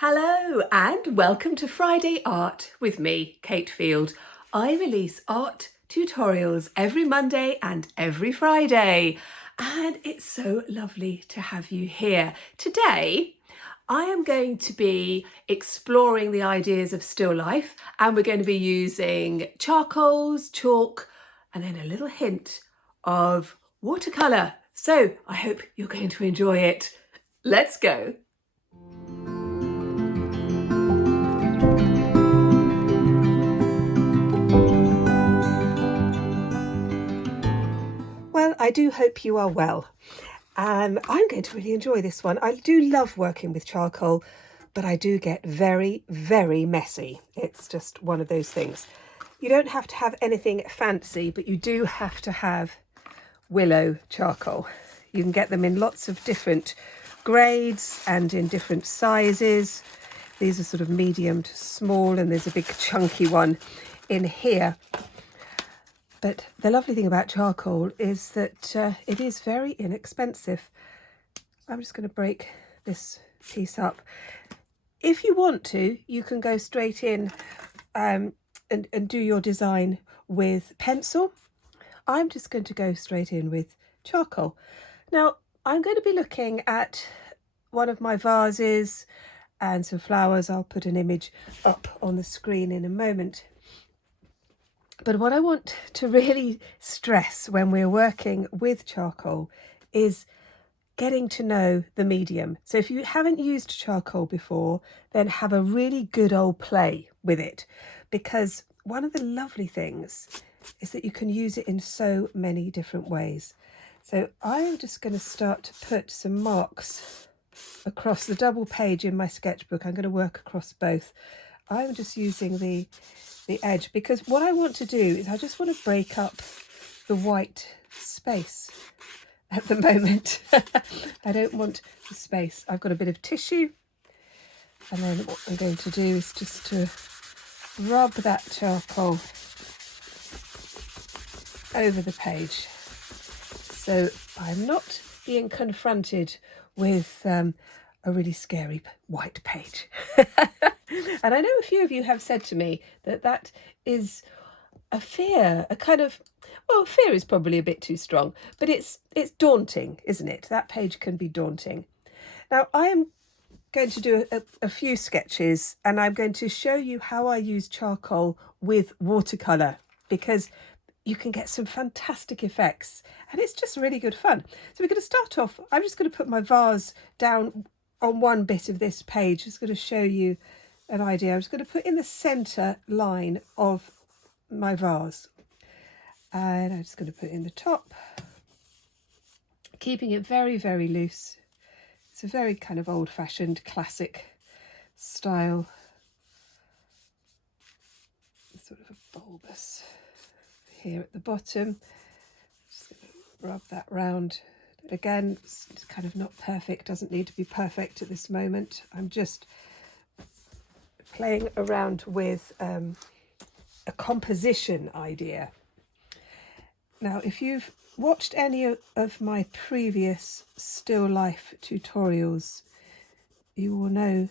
Hello and welcome to Friday Art with me, Kate Field. I release art tutorials every Monday and every Friday, and it's so lovely to have you here. Today, I am going to be exploring the ideas of still life, and we're going to be using charcoals, chalk, and then a little hint of watercolour. So I hope you're going to enjoy it. Let's go. Well, I do hope you are well. I'm going to really enjoy this one. I do love working with charcoal, but I do get very, very messy. It's just one of those things. You don't have to have anything fancy, but you do have to have willow charcoal. You can get them in lots of different grades and in different sizes. These are sort of medium to small, and there's a big chunky one in here. But the lovely thing about charcoal is that it is very inexpensive. I'm just going to break this piece up. If you want to, you can go straight in and do your design with pencil. I'm just going to go straight in with charcoal. Now, I'm going to be looking at one of my vases and some flowers. I'll put an image up on the screen in a moment. But what I want to really stress when we're working with charcoal is getting to know the medium. So if you haven't used charcoal before, then have a really good old play with it, because one of the lovely things is that you can use it in so many different ways. So I'm just going to start to put some marks across the double page in my sketchbook. I'm going to work across both. I'm just using the edge, because what I want to do is I just want to break up the white space at the moment. I don't want the space. I've got a bit of tissue, and then what I'm going to do is just to rub that charcoal over the page, so I'm not being confronted with a really scary white page. And I know a few of you have said to me that that is a fear, a kind of, well, fear is probably a bit too strong, but it's daunting, isn't it? That page can be daunting. Now, I am going to do a few sketches, and I'm going to show you how I use charcoal with watercolour, because you can get some fantastic effects, and it's just really good fun. So we're going to start off. I'm just going to put my vase down on one bit of this page. Just going to show you an idea. I'm just going to put in the centre line of my vase, and I'm just going to put it in the top, keeping it very, very loose. It's a very kind of old-fashioned classic style, sort of a bulbous here at the bottom. Just going to rub that round. Again, it's kind of not perfect, doesn't need to be perfect at this moment. I'm just playing around with a composition idea. Now, if you've watched any of my previous still life tutorials, you will know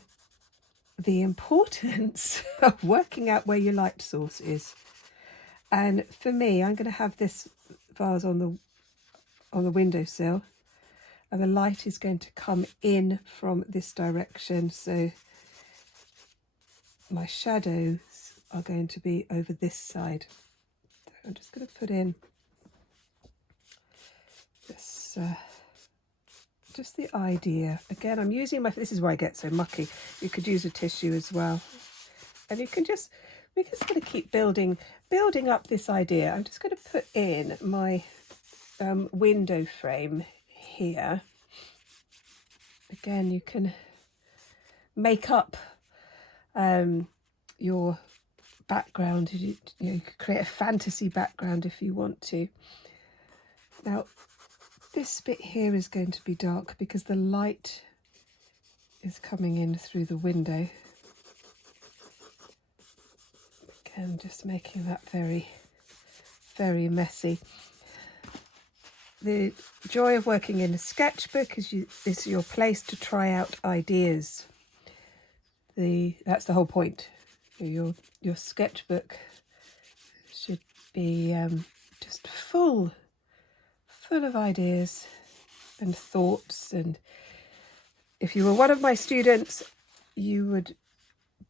the importance of working out where your light source is. And for me, I'm going to have this vase on the windowsill, and the light is going to come in from this direction, so my shadows are going to be over this side. So I'm just going to put in this, just the idea. Again, I'm using this is where I get so mucky. You could use a tissue as well, and we're just going to keep building up this idea. I'm just going to put in my window frame here. Again, you can make up your background. You could create a fantasy background if you want to. Now, this bit here is going to be dark because the light is coming in through the window. Again, just making that very, very messy. The joy of working in a sketchbook is your place to try out ideas. that's the whole point. Your sketchbook should be just full of ideas and thoughts. And if you were one of my students, you would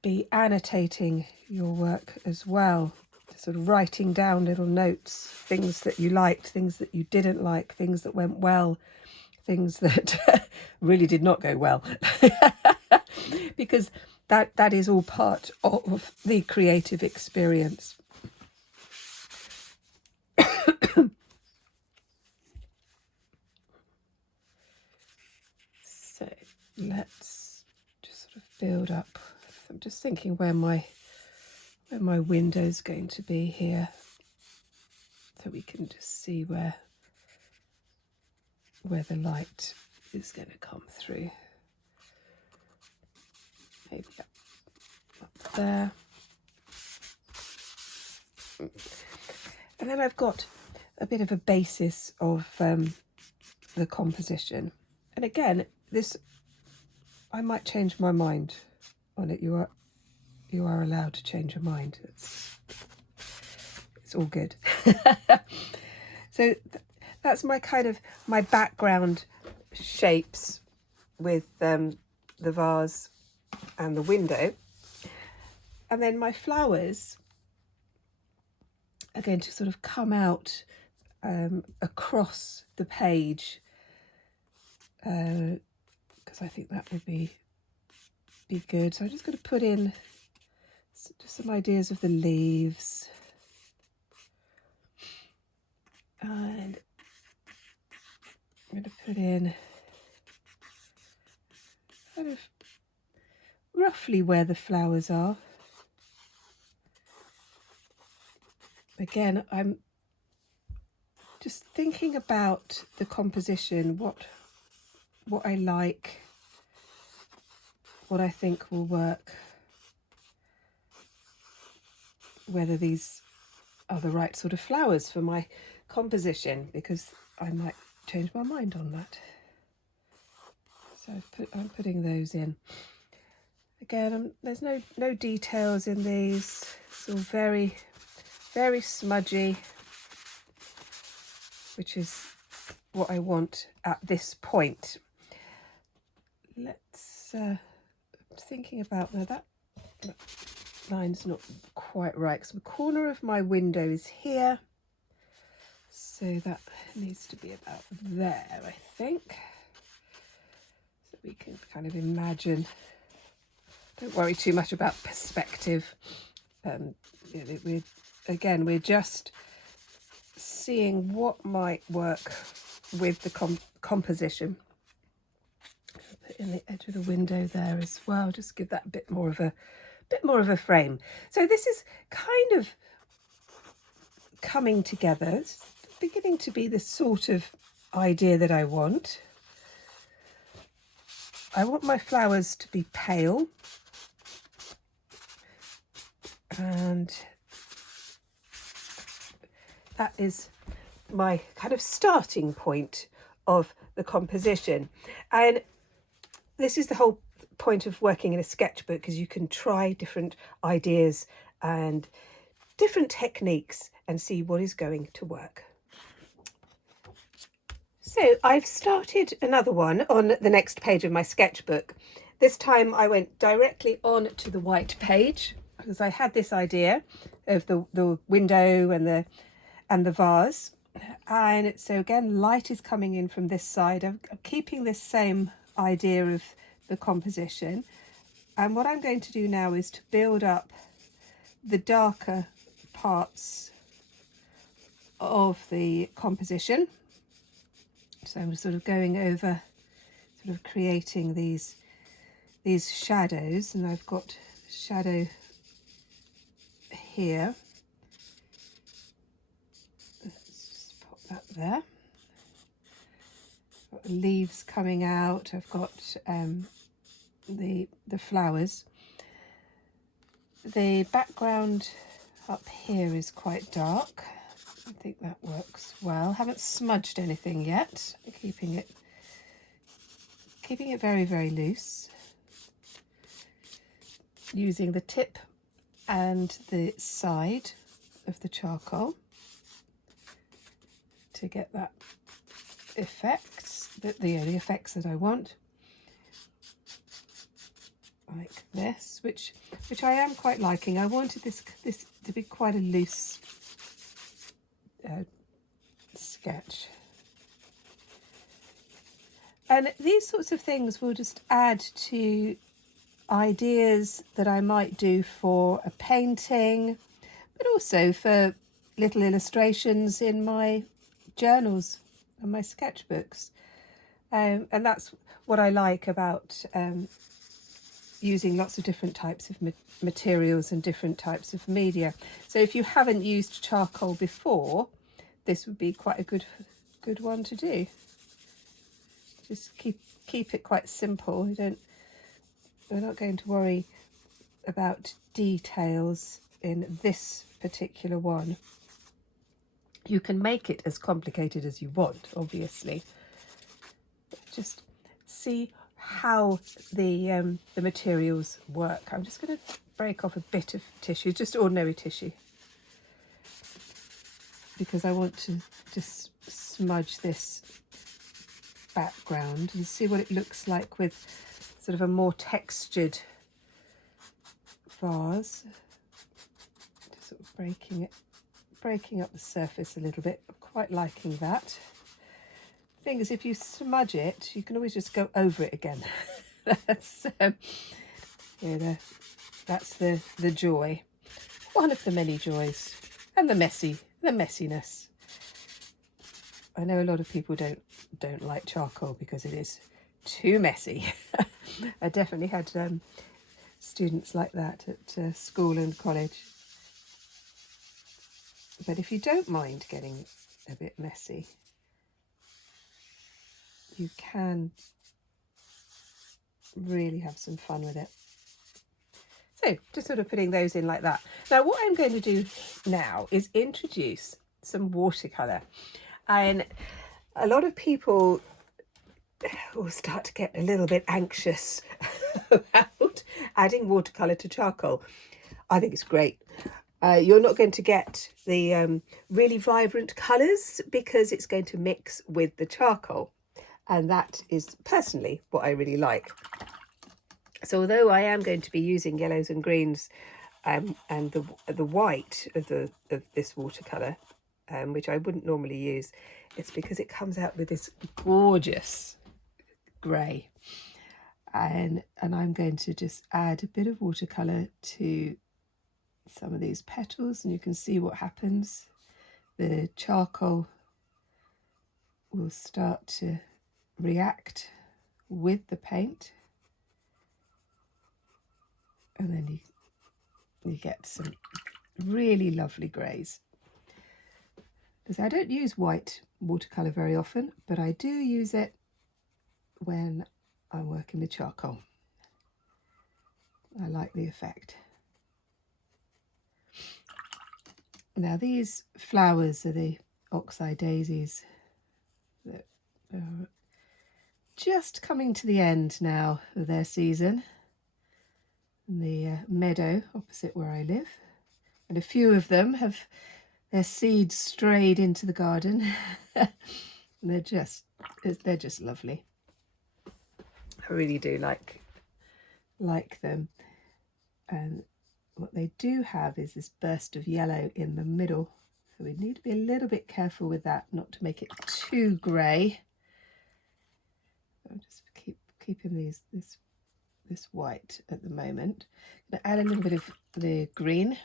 be annotating your work as well, sort of writing down little notes, things that you liked, things that you didn't like, things that went well, things that really did not go well. Because that is all part of the creative experience. So let's just sort of build up. I'm just thinking where my window's going to be here, so we can just see where the light is going to come through. Maybe up there. And then I've got a bit of a basis of the composition. And again, this, I might change my mind on it. You are allowed to change your mind. It's all good. So that's my kind of my background shapes with the vase and the window. And then my flowers are going to sort of come out across the page, because I think that would be good. So I'm just going to put in just some ideas of the leaves, and I'm going to put in kind of roughly where the flowers are. Again, I'm just thinking about the composition, what I like, what I think will work, whether these are the right sort of flowers for my composition, because I might change my mind on that. So I'm putting those in. Again, there's no details in these. It's all very, very smudgy, which is what I want at this point. Let's thinking about that line's not quite right, because the corner of my window is here, so that needs to be about there, I think, so we can kind of imagine. Don't worry too much about perspective. We're just seeing what might work with the composition. Put in the edge of the window there as well, just give that a bit more of a frame. So this is kind of coming together. It's beginning to be the sort of idea that I want. I want my flowers to be pale, and that is my kind of starting point of the composition. And this is the whole point of working in a sketchbook, because you can try different ideas and different techniques and see what is going to work. So I've started another one on the next page of my sketchbook. This time I went directly on to the white page, because I had this idea of the window and the vase. And so again, light is coming in from this side. I'm keeping this same idea of the composition. And what I'm going to do now is to build up the darker parts of the composition. So I'm sort of going over, sort of creating these shadows, and I've got shadow here. Let's just pop that there. Got the leaves coming out. I've got the flowers. The background up here is quite dark. I think that works well. Haven't smudged anything yet. Keeping it very, very loose. using the tip and the side of the charcoal to get that effects, the effects that I want, like this, which I am quite liking. I wanted this to be quite a loose sketch. And these sorts of things will just add to ideas that I might do for a painting, but also for little illustrations in my journals and my sketchbooks. And that's what I like about using lots of different types of materials and different types of media. So if you haven't used charcoal before, this would be quite a good one to do. Just keep it quite simple. We're not going to worry about details in this particular one. You can make it as complicated as you want, obviously. Just see how the materials work. I'm just going to break off a bit of tissue, just ordinary tissue, because I want to just smudge this background and see what it looks like with sort of a more textured vase. Just sort of breaking up the surface a little bit. I'm quite liking that. The thing is, if you smudge it, you can always just go over it again. That's that's the joy, one of the many joys, and the messiness. I know a lot of people don't like charcoal because it is too messy. I definitely had students like that at school and college. But if you don't mind getting a bit messy, you can really have some fun with it. So just sort of putting those in like that. Now what I'm going to do now is introduce some watercolour. And a lot of people will start to get a little bit anxious about adding watercolour to charcoal. I think it's great. You're not going to get the really vibrant colours because it's going to mix with the charcoal. And that is personally what I really like. So although I am going to be using yellows and greens and the white of this watercolour, which I wouldn't normally use, it's because it comes out with this gorgeous grey. And I'm going to just add a bit of watercolour to some of these petals, and you can see what happens. The charcoal will start to react with the paint, and then you get some really lovely greys. Because I don't use white watercolour very often, but I do use it when I'm working with charcoal. I like the effect. Now these flowers are the oxeye daisies that are just coming to the end now of their season in the meadow opposite where I live, and a few of them have their seeds strayed into the garden. And they're just lovely. I really do like them. And what they do have is this burst of yellow in the middle, so we need to be a little bit careful with that, not to make it too grey. I'm just keeping this white at the moment. I'm going to add a little bit of the green.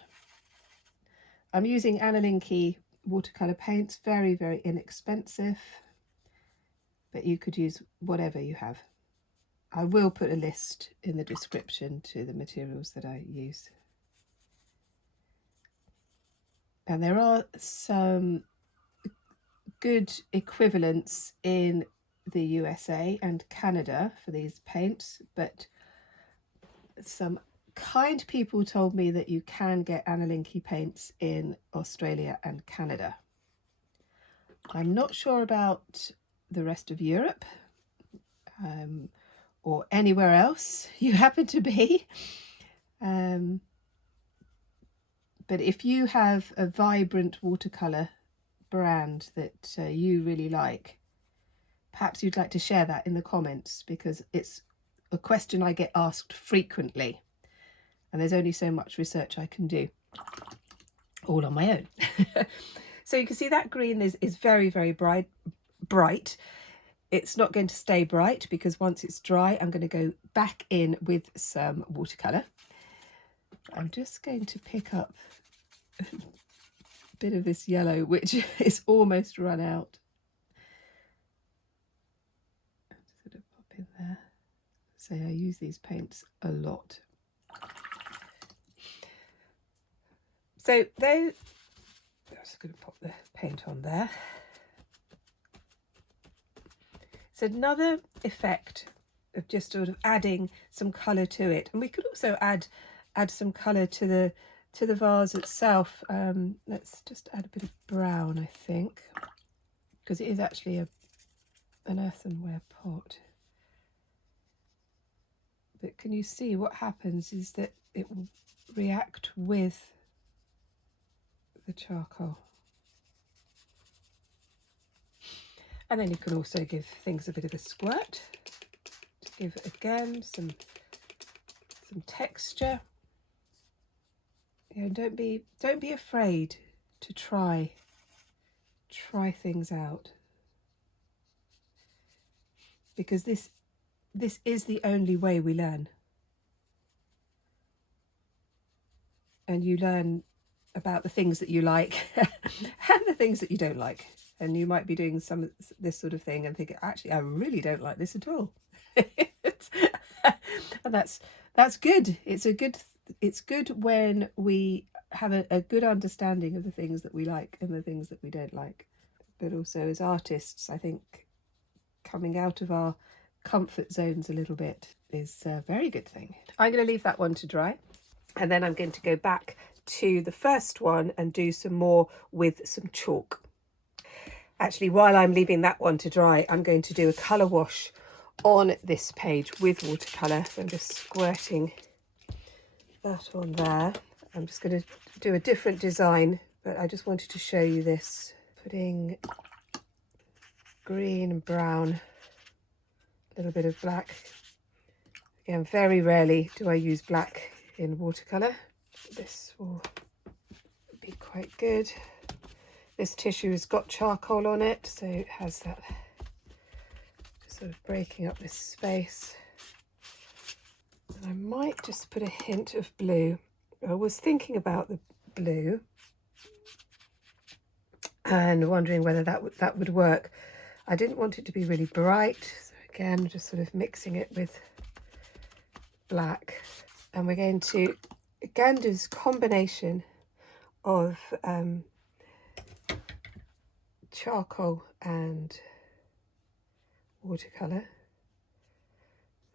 I'm using Analinki watercolour paints, very, very inexpensive, but you could use whatever you have. I will put a list in the description to the materials that I use. And there are some good equivalents in the USA and Canada for these paints, but some kind people told me that you can get Analinki paints in Australia and Canada. I'm not sure about the rest of Europe or anywhere else you happen to be. But if you have a vibrant watercolour brand that you really like, perhaps you'd like to share that in the comments, because it's a question I get asked frequently, and there's only so much research I can do all on my own. So you can see that green is very, very bright. It's not going to stay bright because once it's dry, I'm going to go back in with some watercolour. I'm just going to pick up a bit of this yellow, which is almost run out. Sort of pop in there. So I use these paints a lot. So I'm just going to pop the paint on there. It's another effect of just sort of adding some colour to it, and we could also add some colour to the vase itself. Let's just add a bit of brown, I think, because it is actually an earthenware pot. But can you see what happens is that it will react with the charcoal. And then you can also give things a bit of a squirt to give it again some texture. You know, don't be afraid to try things out, because this is the only way we learn. And you learn about the things that you like and the things that you don't like. And you might be doing some of this sort of thing and think, actually, I really don't like this at all. And that's good. It's good when we have a good understanding of the things that we like and the things that we don't like. But also as artists, I think coming out of our comfort zones a little bit is a very good thing. I'm going to leave that one to dry, and then I'm going to go back to the first one and do some more with some chalk. Actually, while I'm leaving that one to dry, I'm going to do a colour wash on this page with watercolour. So I'm just squirting that on there. I'm just going to do a different design, but I just wanted to show you this. Putting green and brown, a little bit of black. Again, very rarely do I use black in watercolour. This will be quite good. This tissue has got charcoal on it, so it has that, just sort of breaking up this space. And I might just put a hint of blue. I was thinking about the blue and wondering whether that would work. I didn't want it to be really bright, so again, just sort of mixing it with black. And we're going to again do this combination of charcoal and watercolour.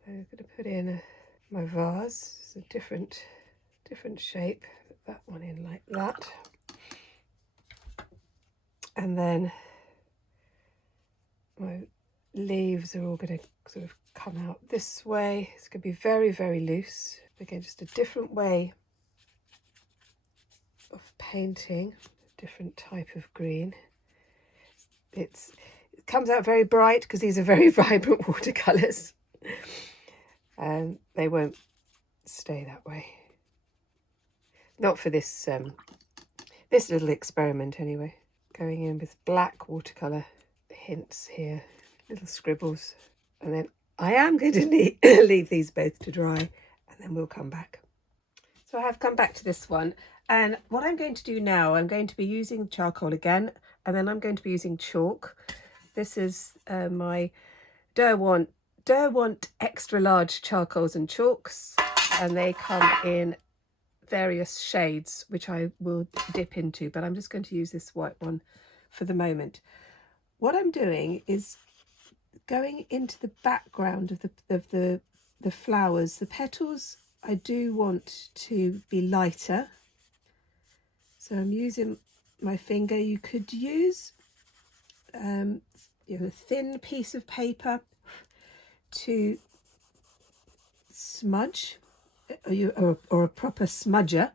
So I'm going to put in my vase. It's a different shape. Put that one in like that. And then my leaves are all going to sort of come out this way. It's going to be very, very loose. Again, just a different way of painting, a different type of green. It comes out very bright because these are very vibrant watercolours. And they won't stay that way. Not for this this little experiment anyway. Going in with black watercolour, hints here, little scribbles, and then I am going to leave these both to dry, and then we'll come back. So I have come back to this one, and what I'm going to do now, I'm going to be using charcoal again, and then I'm going to be using chalk. This is my Derwent extra large charcoals and chalks, and they come in various shades, which I will dip into, but I'm just going to use this white one for the moment. What I'm doing is going into the background of the flowers. The petals I do want to be lighter, so I'm using my finger. You could use a thin piece of paper to smudge or a proper smudger,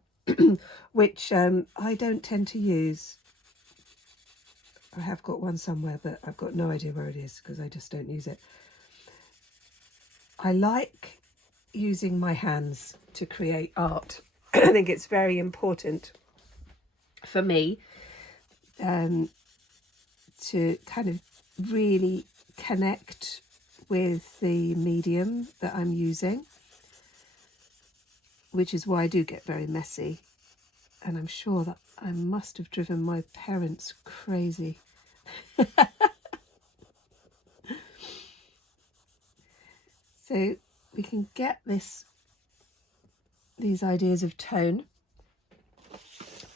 which I don't tend to use. I have got one somewhere, but I've got no idea where it is because I just don't use it. I like using my hands to create art. I think it's very important for me to kind of really connect with the medium that I'm using, which is why I do get very messy. And I'm sure that I must have driven my parents crazy. So we can get these ideas of tone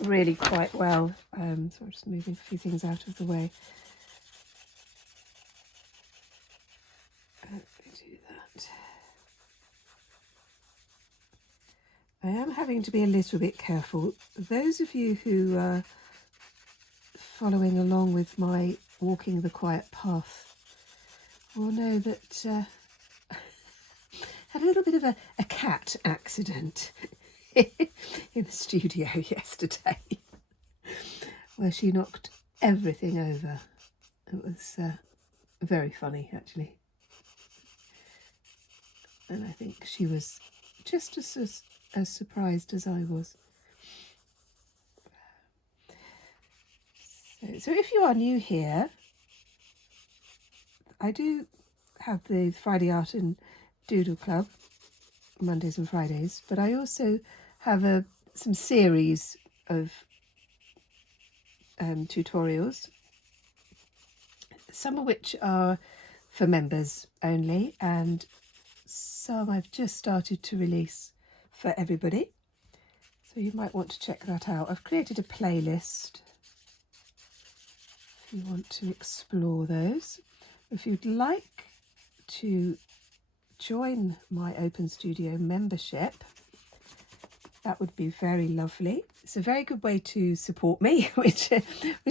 really quite well. So I'm just moving a few things out of the way. Let me do that. I am having to be a little bit careful. Those of you who are following along with my Walking the Quiet Path will know that had a little bit of a cat accident in the studio yesterday where she knocked everything over. It was very funny, actually. And I think she was just as surprised as I was. So if you are new here, I do have the Friday Art and Doodle Club, Mondays and Fridays, but I also have some series of tutorials, some of which are for members only, and some I've just started to release for everybody. So you might want to check that out. I've created a playlist if you want to explore those. If you'd like to join my Open Studio membership, that would be very lovely. It's a very good way to support me, which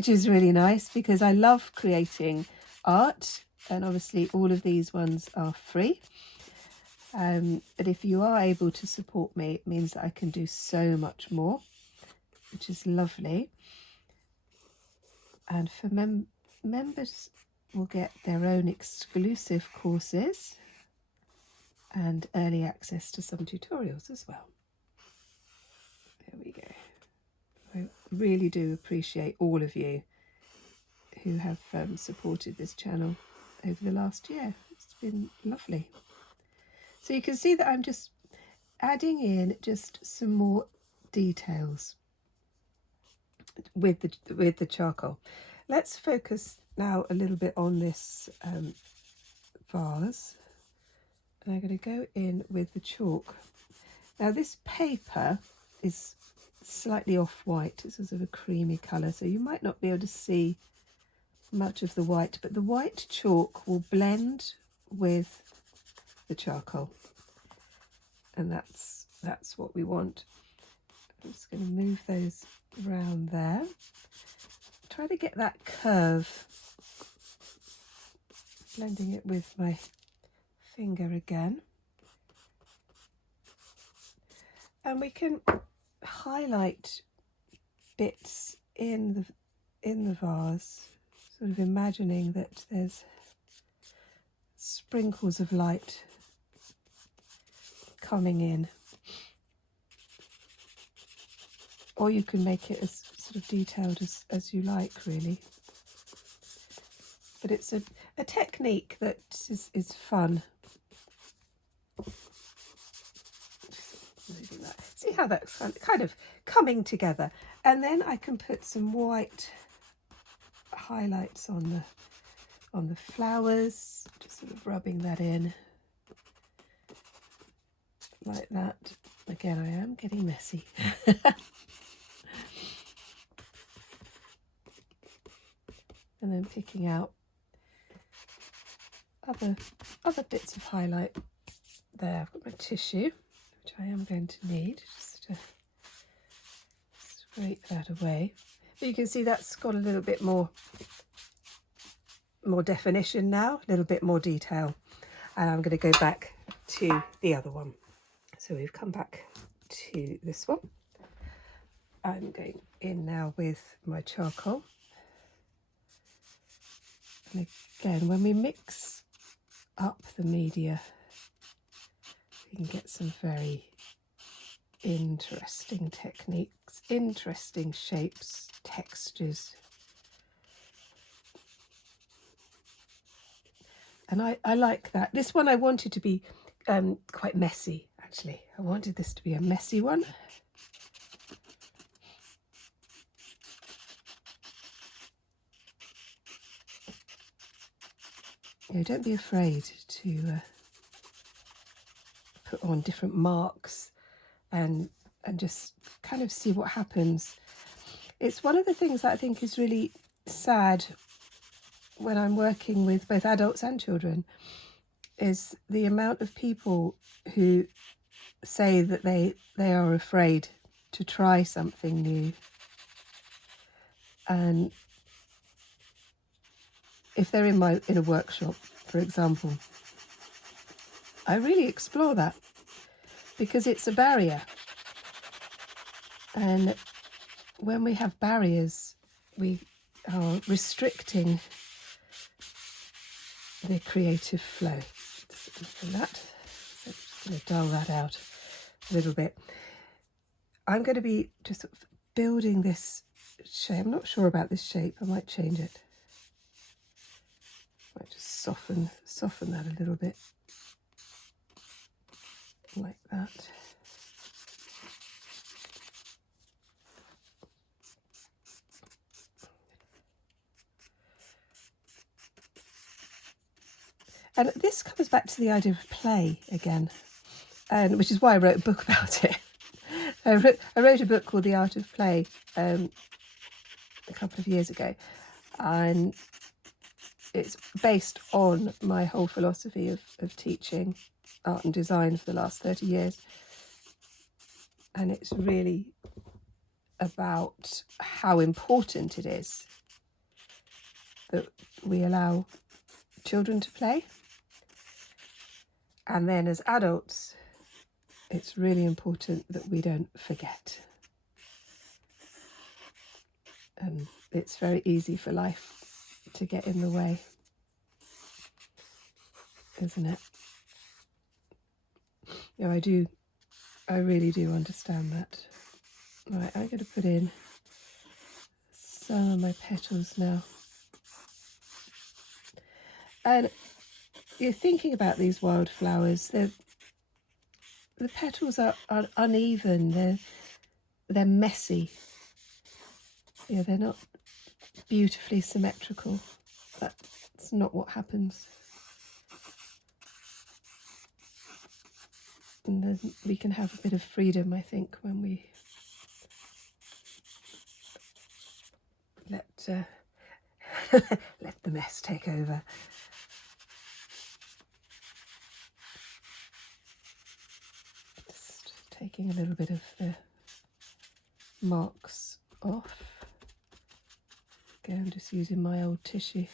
is really nice because I love creating art, and obviously all of these ones are free. But if you are able to support me, it means that I can do so much more, which is lovely. And for members will get their own exclusive courses and early access to some tutorials as well. There we go. I really do appreciate all of you who have supported this channel over the last year. It's been lovely. So you can see that I'm just adding in just some more details with the charcoal. Let's focus now a little bit on this vase. And I'm going to go in with the chalk. Now this paper is slightly off-white. It's sort of a creamy colour, so you might not be able to see much of the white, but the white chalk will blend with the charcoal, and that's what we want. I'm just going to move those around there. Try to get that curve, blending it with my finger again, and we can highlight bits in the vase, sort of imagining that there's sprinkles of light coming in, or you can make it as sort of detailed as you like, really. But it's a technique that is fun. See how that's kind of coming together, and then I can put some white highlights on the flowers, just sort of rubbing that in like that. Again, I am getting messy. And then picking out other bits of highlight there. I've got my tissue, which I am going to need just to scrape that away. But you can see that's got a little bit more definition now, a little bit more detail. And I'm going to go back to the other one. So we've come back to this one. I'm going in now with my charcoal. And again, when we mix up the media, we can get some very interesting techniques, interesting shapes, textures. And I like that. This one I wanted to be quite messy, actually. I wanted this to be a messy one. You know, don't be afraid to put on different marks and just kind of see what happens. It's one of the things that I think is really sad when I'm working with both adults and children, is the amount of people who say that they are afraid to try something new. And if they're in a workshop, for example, I really explore that, because it's a barrier. And when we have barriers, we are restricting the creative flow. That. So I'm just going to dull that out a little bit. I'm going to be just sort of building this shape. I'm not sure about this shape. I might change it. I might just soften that a little bit, like that. And this comes back to the idea of play again, and which is why I wrote a book about it. I wrote a book called The Art of Play a couple of years ago, and it's based on my whole philosophy of teaching art and design for the last 30 years. And it's really about how important it is that we allow children to play. And then as adults, it's really important that we don't forget. And it's very easy for life to get in the way, isn't it? No, I really do understand that. Right, I'm going to put in some of my petals now. And you're thinking about these wildflowers, the petals are uneven, they're messy. Yeah, they're not beautifully symmetrical. That's not what happens. And then we can have a bit of freedom, I think, when we let let the mess take over. Just taking a little bit of the marks off. Again, I'm just using my old tissue.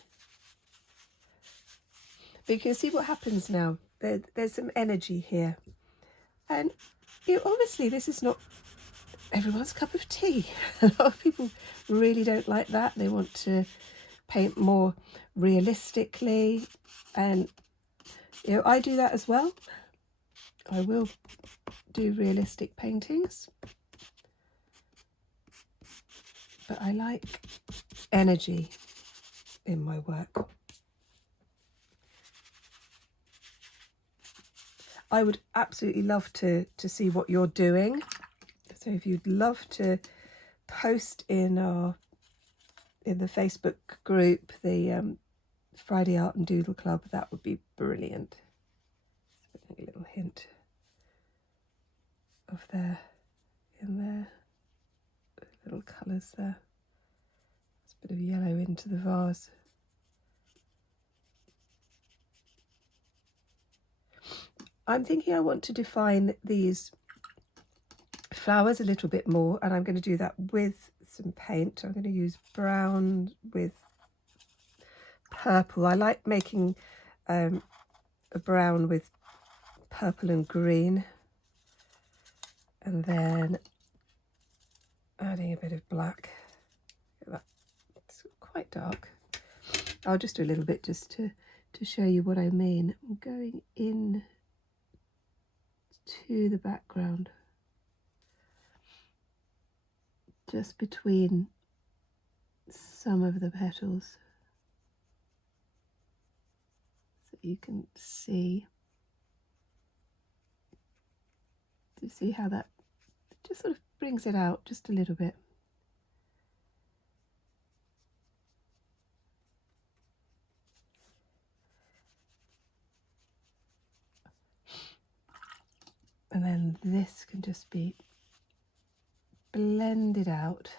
But you can see what happens now. There's some energy here. And obviously this is not everyone's cup of tea. A lot of people really don't like that. They want to paint more realistically. And I do that as well. I will do realistic paintings. But I like energy in my work. I would absolutely love to see what you're doing. So if you'd love to post in the Facebook group, the Friday Art and Doodle Club, that would be brilliant. Putting a little hint of there in there, little colours there. There's a bit of yellow into the vase. I'm thinking I want to define these flowers a little bit more, and I'm going to do that with some paint. I'm going to use brown with purple. I like making a brown with purple and green. And then adding a bit of black. Look at that. It's quite dark. I'll just do a little bit just to show you what I mean. I'm going in to the background, just between some of the petals, so you can see. Do you see how that just sort of brings it out just a little bit? And then this can just be blended out.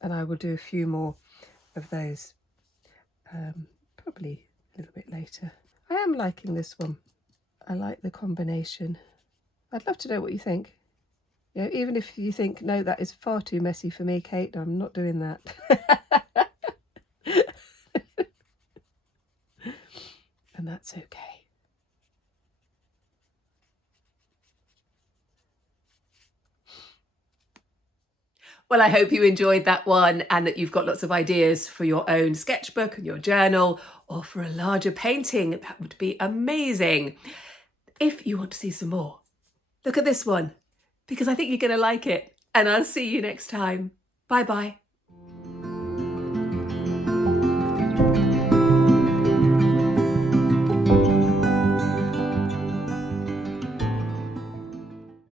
And I will do a few more of those probably a little bit later. I am liking this one. I like the combination. I'd love to know what you think. You know, even if you think, no, that is far too messy for me, Kate, I'm not doing that. And that's okay. Well, I hope you enjoyed that one and that you've got lots of ideas for your own sketchbook and your journal, or for a larger painting. That would be amazing. If you want to see some more, look at this one, because I think you're going to like it. And I'll see you next time. Bye-bye.